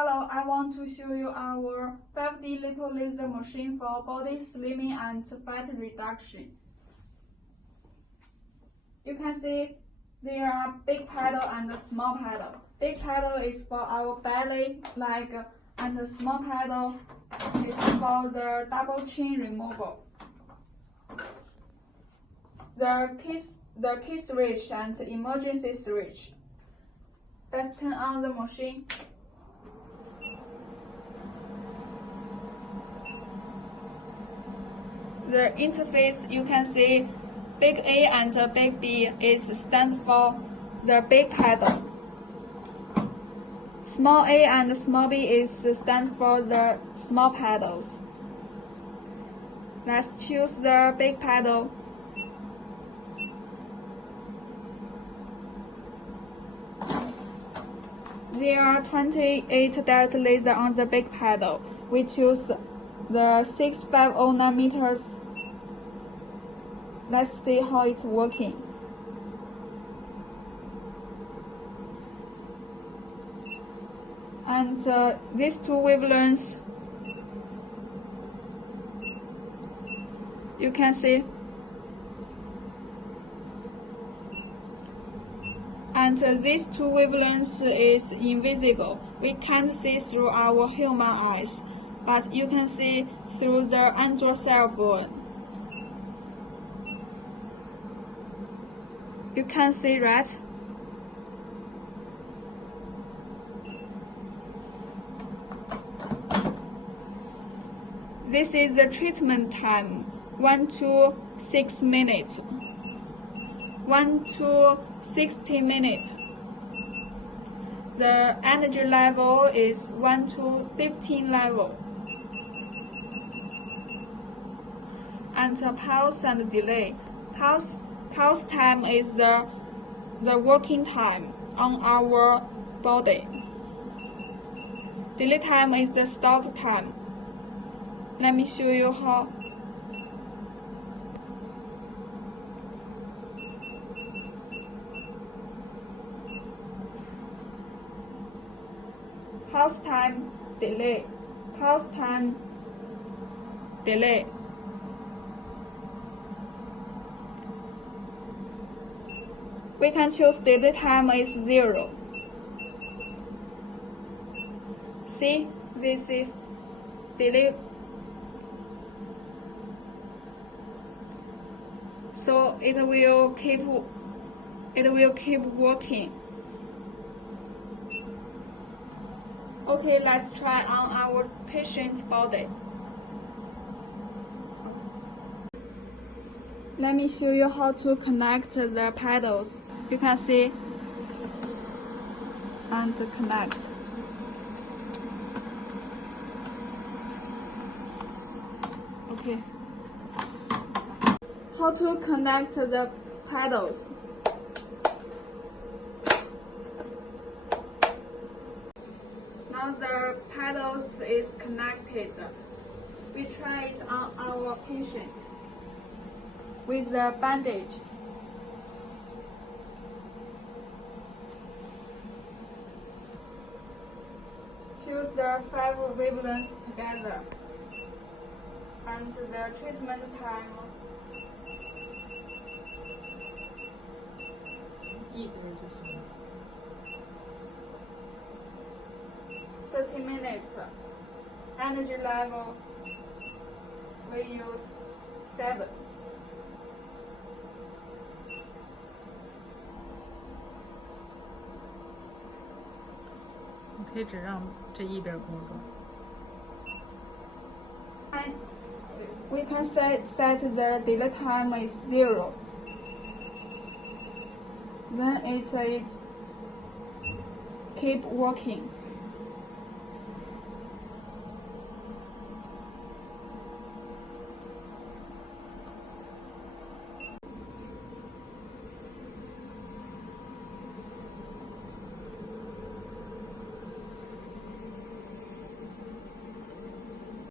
Hello, I want to show you our 5D Lipo laser machine for body slimming and fat reduction. You can see there are big paddle and a small paddle. Big paddle is for our belly, leg, and the small paddle is for the double chin removal. The key switch and emergency switch. Let's turn on the machine. The interface, you can see big A and big B stands for the big paddle. Small A and small B stand for the small paddles. Let's choose the big paddle. There are 28 direct lasers on the big paddle. We choose the 6509 meters. Let's see how it's working. And these two wavelengths, you can see. And these two wavelengths is invisible. We can't see through our human eyes, but you can see through the Android cell phone. You can see, right? This is the treatment time, 1 to 6 minutes. 1 to 60 minutes. The energy level is 1 to 15 level. And pulse and delay. Pulse time is the working time on our body. Delay time is the stop time. Let me show you how. Pulse time, delay. Pulse time, delay. We can choose delay time is 0. See, this is delay. So it will keep working. Okay, let's try on our patient's body. Let me show you how to connect the paddles. You can see and connect. Okay. How to connect the paddles. Now the paddles is connected. We try it on our patient with the bandage. Choose the 5 wavelengths together and the treatment time 30 minutes. Energy level we use 7.你可以只让这一边工作。And we can set the delay time is 0. Then it keep working.